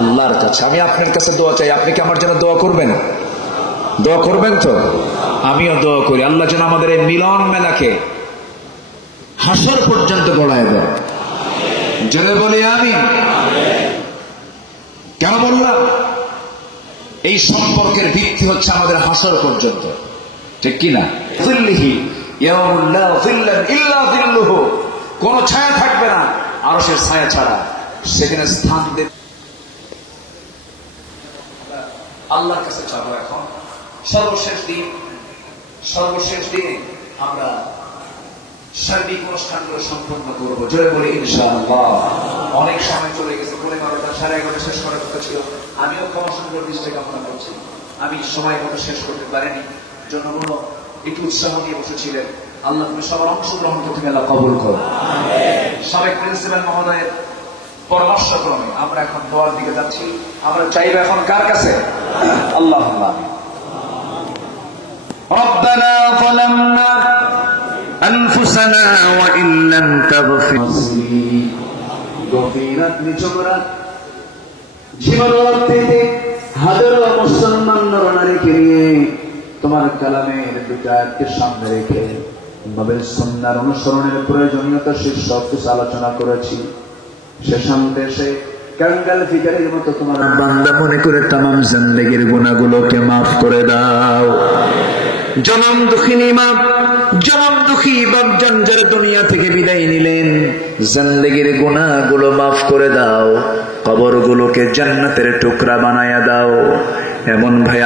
আল্লাহর কাছে। আমি আপনার কাছে দোয়া চাই, আপনি কি আমার জন্য দোয়া করবেন? দোয়া করবেন তো? আমিও দোয়া করি আল্লাহ যেন আমাদের এই মিলন মেলাকে হাসর পর্যন্ত গড়ায় দেয়। জোরে বলি আমিন। কেন বললাম? এই সম্পর্কের ভিত্তি হচ্ছে আমাদের হাসর পর্যন্ত, ঠিক কিনা? কোন ছায়া থাকবে না আরশের ছায়া ছাড়া, সেখানে স্থান দেবে আল্লাহর কাছে চাবো। এখন সর্বশেষ দিনে আমরা সার্বিক অনুষ্ঠানগুলো সম্পন্ন করবো। জোরে বলি ইনশাআল্লাহ। অনেক সময় চলে গেছে, 11:30 11:30 শেষ করার কথা ছিল। আমিও ক্ষমাসুন্দর দৃষ্টি কামনা করছি, আমি সময় মতো শেষ করতে পারিনি। জনগণ একটু উৎসাহ নিয়ে বসেছিলেন। আল্লাহ তুমি সবার অংশগ্রহণ করতে আল্লাহ কবুল করো। সাবেক প্রিন্সিপাল মহোদয়ের পরামর্শক্রমে আমরা এখন দোয়ার দিকে যাচ্ছি। আমরা চাইবো এখন কার কাছে? আল্লাহুম্মা রব্বানা যালামনা আনফুসানা ওয়া ইন লাম তাগফির গফিরাত লিজুমরা জীবনতে হাজারো মুসলমান নরনারীকে নিয়ে তোমার কালামের দুটাকে সামনে রেখে নবীর সুন্নাহর অনুসরণের প্রয়োজনীয়তা শীর্ষক কিছু আলোচনা করেছি। শেষান্তে কাঙ্গাল ফিকারের মতো তোমার বান্দা মনে করে তামাম জিন্দেগির গুনাহগুলোকে মাফ করে দাও। জনম দুঃখিনী মা, জনম দুঃখী বাপজান যারা দুনিয়া থেকে বিদায় নিলেন, জিন্দেগির গুনাহগুলো মাফ করে দাও, কবরগুলোকে জান্নাতের টুকরা বানায়া দাও। এমন ভাই